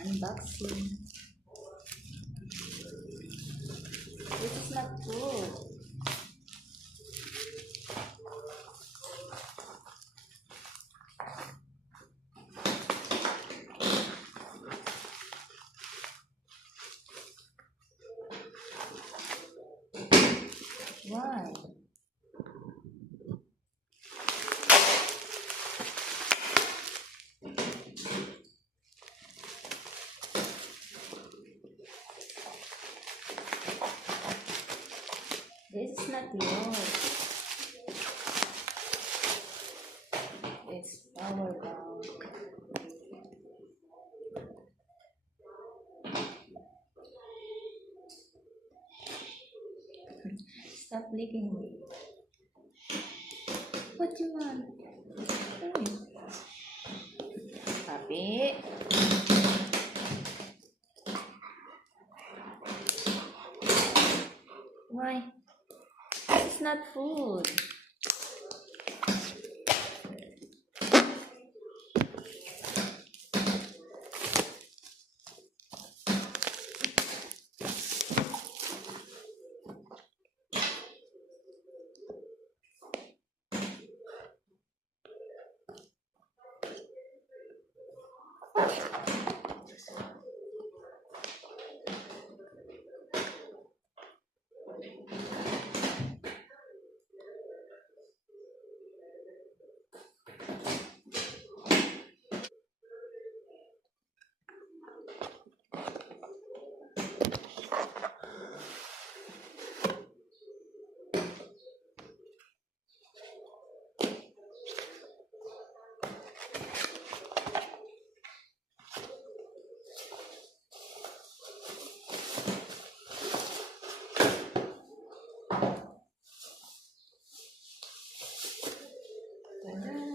Unboxing. This is not food. Why? This is not yours. It's power bank. Stop licking me. What do you want? Hey. Papi. Why? It's not food. Ta-da!